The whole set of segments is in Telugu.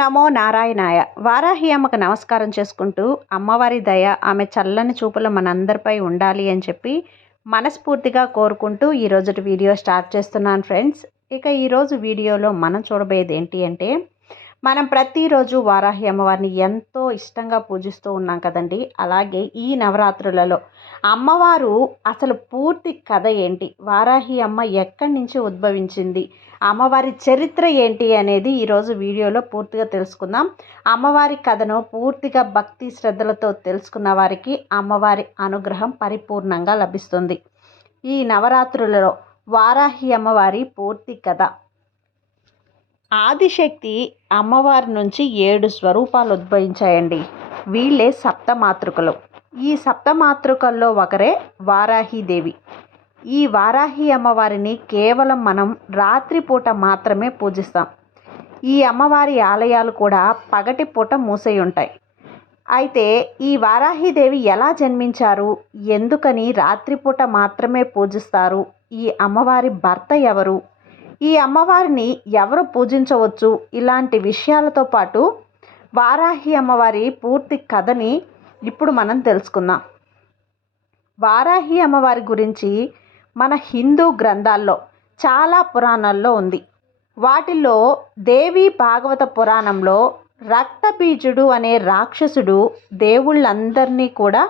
నమో నారాయణాయ. వారాహి అమ్మకు నమస్కారం చేసుకుంటూ అమ్మవారి దయ ఆమె చల్లని చూపులు మనందరిపై ఉండాలి అని చెప్పి మనస్ఫూర్తిగా కోరుకుంటూ ఈరోజు వీడియో స్టార్ట్ చేస్తున్నాను ఫ్రెండ్స్. ఇక ఈరోజు వీడియోలో మనం చూడబోయేది ఏంటి అంటే మనం ప్రతిరోజు వారాహి అమ్మవారిని ఎంతో ఇష్టంగా పూజిస్తూ ఉన్నాం కదండి. అలాగే ఈ నవరాత్రులలో అమ్మవారు అసలు పూర్తి కథ ఏంటి? వారాహి అమ్మ ఎక్కడి నుంచి ఉద్భవించింది? అమ్మవారి చరిత్ర ఏంటి అనేది ఈరోజు వీడియోలో పూర్తిగా తెలుసుకుందాం. అమ్మవారి కథను పూర్తిగా భక్తి శ్రద్ధలతో తెలుసుకున్న వారికి అమ్మవారి అనుగ్రహం పరిపూర్ణంగా లభిస్తుంది. ఈ నవరాత్రులలో వారాహి అమ్మవారి పూర్తి కథ ఆదిశక్తి అమ్మవారి నుంచి ఏడు స్వరూపాలు ఉద్భవించాయండి. వీళ్ళే సప్తమాతృకలు. ఈ సప్తమాతృకల్లో ఒకరే వారాహీదేవి. ఈ వారాహి అమ్మవారిని కేవలం మనం రాత్రిపూట మాత్రమే పూజిస్తాం. ఈ అమ్మవారి ఆలయాలు కూడా పగటి పూట మూసై ఉంటాయి అయితే ఈ వారాహిదేవి ఎలా జన్మించారు? ఎందుకని రాత్రిపూట మాత్రమే పూజిస్తారు? ఈ అమ్మవారి భర్త ఎవరు? ఈ అమ్మవారిని ఎవరు పూజించవచ్చు? ఇలాంటి విషయాలతో పాటు వారాహి అమ్మవారి పూర్తి కథని ఇప్పుడు మనం తెలుసుకుందాం. వారాహి అమ్మవారి గురించి మన హిందూ గ్రంథాల్లో చాలా పురాణాల్లో ఉంది. వాటిల్లో దేవి భాగవత పురాణంలో రక్తబీజుడు అనే రాక్షసుడు దేవుళ్ళందరినీ కూడా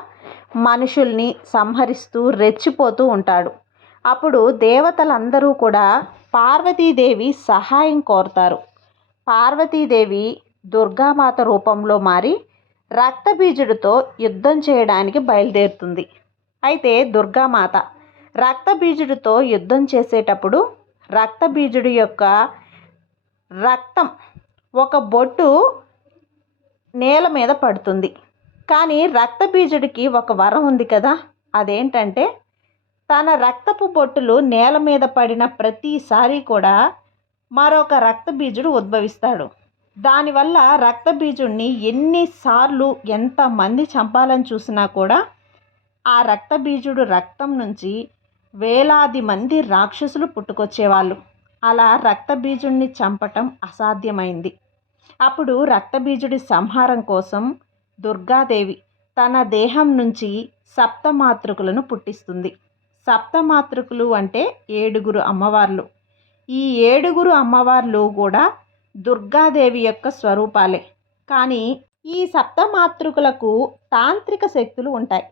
మనుషుల్ని సంహరిస్తూ రెచ్చిపోతూ ఉంటాడు. అప్పుడు దేవతలందరూ కూడా పార్వతీదేవి సహాయం కోరుతారు. పార్వతీదేవి దుర్గామాత రూపంలో మారి రక్తబీజుడితో యుద్ధం చేయడానికి బయలుదేరుతుంది. అయితే దుర్గామాత రక్తబీజుడితో యుద్ధం చేసేటప్పుడు రక్తబీజుడి యొక్క రక్తం ఒక బొట్టు నేల మీద పడుతుంది. కానీ రక్తబీజుడికి ఒక వరం ఉంది కదా? అదేంటంటే తన రక్తపు బొట్టులు నేల మీద పడిన ప్రతిసారి కూడా మరొక రక్తబీజుడు ఉద్భవిస్తాడు. దానివల్ల రక్తబీజుడిని ఎన్నిసార్లు ఎంతమంది చంపాలని చూసినా కూడా ఆ రక్తబీజుడు రక్తం నుంచి వేలాది మంది రాక్షసులు పుట్టుకొచ్చేవాళ్ళు. అలా రక్తబీజుడిని చంపటం అసాధ్యమైంది. అప్పుడు రక్తబీజుడి సంహారం కోసం దుర్గాదేవి తన దేహం నుంచి సప్తమాతృకులను పుట్టిస్తుంది. సప్తమాతృకులు అంటే ఏడుగురు అమ్మవార్లు. ఈ ఏడుగురు అమ్మవార్లు కూడా దుర్గాదేవి యొక్క స్వరూపాలే. కానీ ఈ సప్తమాతృకులకు తాంత్రిక శక్తులు ఉంటాయి.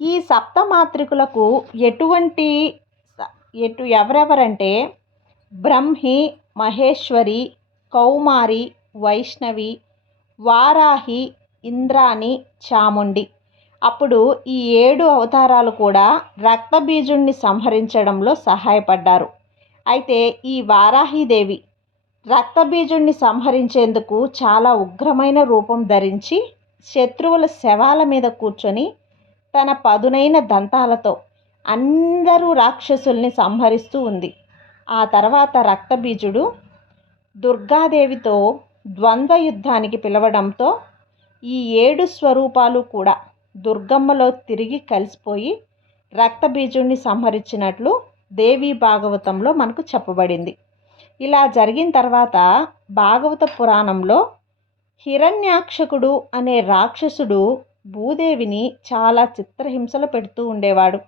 ఈ సప్తమాతృకులకు ఎటువంటి ఎటు ఎవరెవరంటే బ్రహ్మి మహేశ్వరి కౌమారి వైష్ణవి వారాహి ఇంద్రాణి చాముండి. అప్పుడు ఈ ఏడు అవతారాలు కూడా రక్తబీజుణ్ణి సంహరించడంలో సహాయపడ్డారు. అయితే ఈ వారాహిదేవి రక్తబీజుణ్ణి సంహరించేందుకు చాలా ఉగ్రమైన రూపం ధరించి శత్రువుల శవాల మీద కూర్చొని తన పదునైన దంతాలతో అందరూ రాక్షసుల్ని సంహరిస్తూ ఉంది. ఆ తర్వాత రక్తబీజుడు దుర్గాదేవితో ద్వంద్వ యుద్ధానికి పిలవడంతో ఈ ఏడు స్వరూపాలు కూడా దుర్గమ్మలో తిరిగి కలిసిపోయి రక్తబీజుణ్ణి సంహరించినట్లు దేవి భాగవతంలో మనకు చెప్పబడింది. ఇలా జరిగిన తర్వాత భాగవత పురాణంలో హిరణ్యాక్షకుడు అనే రాక్షసుడు భూదేవిని చాలా చిత్రహింసలు పెడుతూ ఉండేవాడు.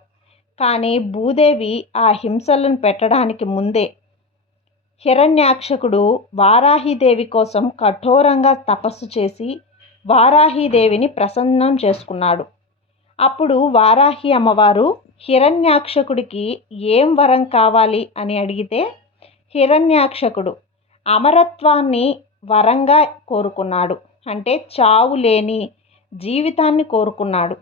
కానీ భూదేవి ఆ హింసలను పెట్టడానికి ముందే హిరణ్యాక్షకుడు వారాహిదేవి కోసం కఠోరంగా తపస్సు చేసి వారాహిదేవిని ప్రసన్నం చేసుకున్నాడు. అప్పుడు వారాహి అమ్మవారు హిరణ్యాక్షకుడికి ఏం వరం కావాలి అని అడిగితే హిరణ్యాక్షకుడు అమరత్వాన్ని వరంగా కోరుకున్నాడు. అంటే చావు లేని జీవితాన్ని కోరుకున్నాడు.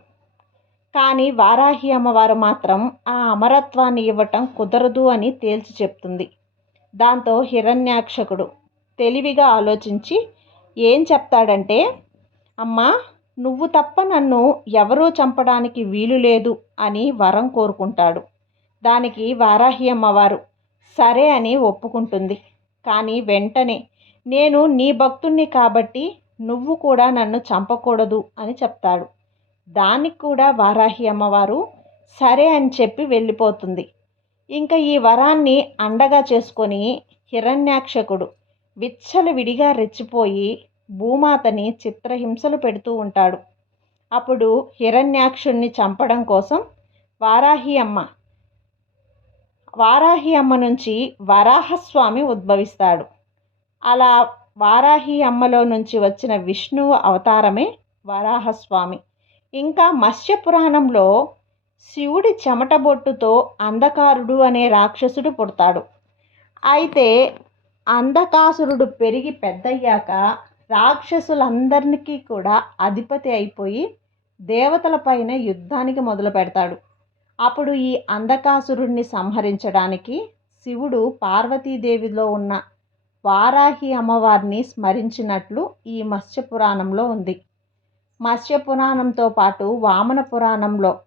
కానీ వారాహి అమ్మవారు మాత్రం ఆ అమరత్వాన్ని ఇవ్వటం కుదరదు అని తేల్చి చెప్తుంది. దాంతో హిరణ్యాక్షకుడు తెలివిగా ఆలోచించి ఏం చెప్తాడంటే అమ్మా నువ్వు తప్ప నన్ను ఎవరూ చంపడానికి వీలు లేదు అని వరం కోరుకుంటాడు. దానికి వారాహి అమ్మవారు సరే అని ఒప్పుకుంటుంది. కానీ వెంటనే నేను నీ భక్తుణ్ణి కాబట్టి నువ్వు కూడా నన్ను చంపకూడదు అని చెప్తాడు. దానికి కూడా వారాహి అమ్మవారు సరే అని చెప్పి వెళ్ళిపోతుంది. ఇంకా ఈ వరాన్ని అండగా చేసుకొని హిరణ్యాక్షకుడు విచ్చలవిడిగా రెచ్చిపోయి భూమాతని చిత్రహింసలు పెడుతూ ఉంటాడు. అప్పుడు హిరణ్యాక్షుణ్ణి చంపడం కోసం వారాహి అమ్మ వారాహి అమ్మ నుంచి వరాహస్వామి ఉద్భవిస్తాడు. అలా వారాహి అమ్మలో నుంచి వచ్చిన విష్ణువు అవతారమే వరాహస్వామి. ఇంకా మత్స్య పురాణంలో శివుడి చెమటబొట్టుతో అంధకారుడు అనే రాక్షసుడు పుడతాడు. అయితే అంధకాసురుడు పెరిగి పెద్దయ్యాక రాక్షసులందరికీ కూడా అధిపతి అయిపోయి దేవతలపైన యుద్ధానికి మొదలు పెడతాడు. అప్పుడు ఈ అంధకాసురుణ్ణి సంహరించడానికి శివుడు పార్వతీదేవిలో ఉన్న వారాహి అమ్మవారిని స్మరించినట్లు ఈ మత్స్య పురాణంలో ఉంది. మత్స్య పురాణంతో పాటు వామన పురాణంలో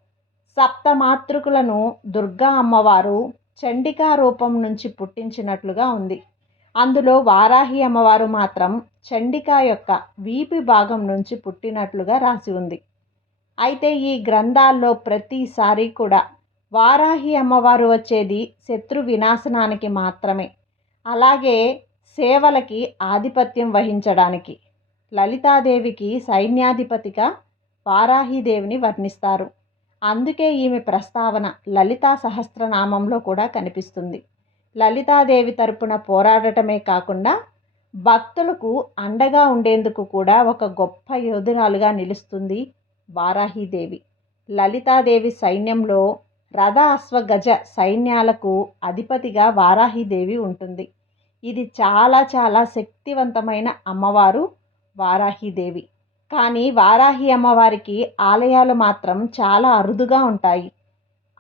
సప్తమాతృకులను దుర్గా అమ్మవారు చండికా రూపం నుంచి పుట్టించినట్లుగా ఉంది. అందులో వారాహి అమ్మవారు మాత్రం చండికా యొక్క వీపి భాగం నుంచి పుట్టినట్లుగా రాసి ఉంది. అయితే ఈ గ్రంథాల్లో ప్రతిసారి కూడా వారాహి అమ్మవారు వచ్చేది శత్రు వినాశనానికి మాత్రమే. అలాగే సేవలకి ఆధిపత్యం వహించడానికి లలితాదేవికి సైన్యాధిపతిగా వారాహిదేవిని వర్ణిస్తారు. అందుకే ఈమె ప్రస్తావన లలితా సహస్రనామంలో కూడా కనిపిస్తుంది. లలితాదేవి తరపున పోరాడటమే కాకుండా భక్తులకు అండగా ఉండేందుకు కూడా ఒక గొప్ప యోధురాలుగా నిలుస్తుంది వారాహీదేవి. లలితాదేవి సైన్యంలో రథ అశ్వగజ సైన్యాలకు అధిపతిగా వారాహిదేవి ఉంటుంది. ఇది చాలా చాలా శక్తివంతమైన అమ్మవారు వారాహీదేవి. కానీ వారాహి అమ్మవారికి ఆలయాలు మాత్రం చాలా అరుదుగా ఉంటాయి.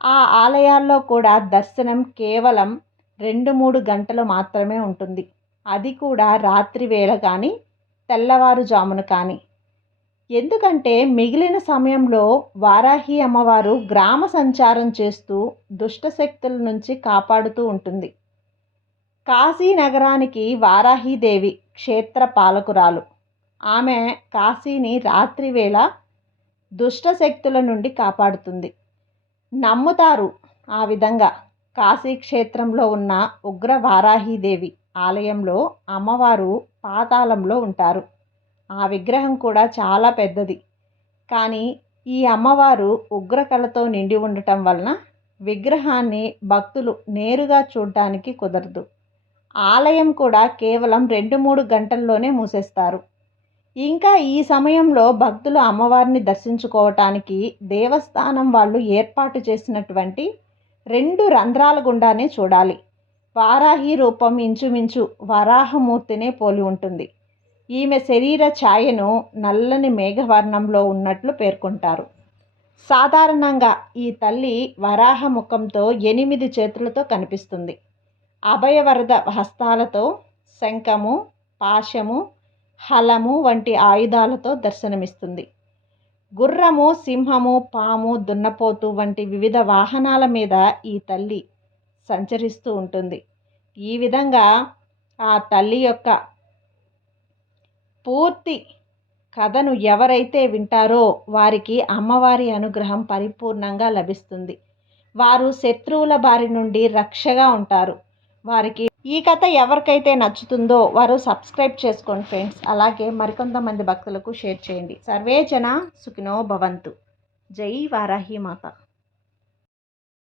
ఆ ఆలయాల్లో కూడా దర్శనం కేవలం రెండు మూడు గంటలు మాత్రమే ఉంటుంది. అది కూడా రాత్రి వేళ కానీ తెల్లవారుజామున కానీ. ఎందుకంటే మిగిలిన సమయంలో వారాహి అమ్మవారు గ్రామ సంచారం చేస్తూ దుష్టశక్తుల నుంచి కాపాడుతూ ఉంటుంది. కాశీ నగరానికి వారాహీదేవి క్షేత్ర పాలకురాలు. ఆమె కాశీని రాత్రివేళ దుష్టశక్తుల నుండి కాపాడుతుంది. నమ్ముతారు ఆ విధంగా కాశీ క్షేత్రంలో ఉన్న ఉగ్ర వారాహీదేవి ఆలయంలో అమ్మవారు పాతాళంలో ఉంటారు. ఆ విగ్రహం కూడా చాలా పెద్దది. కానీ ఈ అమ్మవారు ఉగ్రకళతో నిండి ఉండటం వలన విగ్రహాన్ని భక్తులు నేరుగా చూడటానికి కుదరదు. ఆలయం కూడా కేవలం రెండు మూడు గంటల్లోనే మూసేస్తారు. ఇంకా ఈ సమయంలో భక్తులు అమ్మవారిని దర్శించుకోవటానికి దేవస్థానం వాళ్ళు ఏర్పాటు చేసినటువంటి రెండు రంధ్రాల గుండానే చూడాలి. వారాహి రూపం ఇంచుమించు వరాహమూర్తినే పోలి ఉంటుంది. ఈమె శరీర ఛాయను నల్లని మేఘవర్ణంలో ఉన్నట్లు పేర్కొంటారు. సాధారణంగా ఈ తల్లి వరాహ ముఖంతో ఎనిమిది చేతులతో కనిపిస్తుంది. అభయవరద హస్తాలతో శంఖము పాశము హలము వంటి ఆయుధాలతో దర్శనమిస్తుంది. గుర్రము సింహము పాము దున్నపోతు వంటి వివిధ వాహనాల మీద ఈ తల్లి సంచరిస్తూ ఉంటుంది. ఈ విధంగా ఆ తల్లి యొక్క పూర్తి కథను ఎవరైతే వింటారో వారికి అమ్మవారి అనుగ్రహం పరిపూర్ణంగా లభిస్తుంది. వారు శత్రువుల బారి నుండి రక్షగా ఉంటారు. వారికి ఈ కథ ఎవరికైతే నచ్చుతుందో వారు సబ్స్క్రైబ్ చేసుకోండి ఫ్రెండ్స్. అలాగే మరికొంతమంది భక్తులకు షేర్ చేయండి. సర్వే జన సుఖినో భవంతు. జై వారాహి మాత.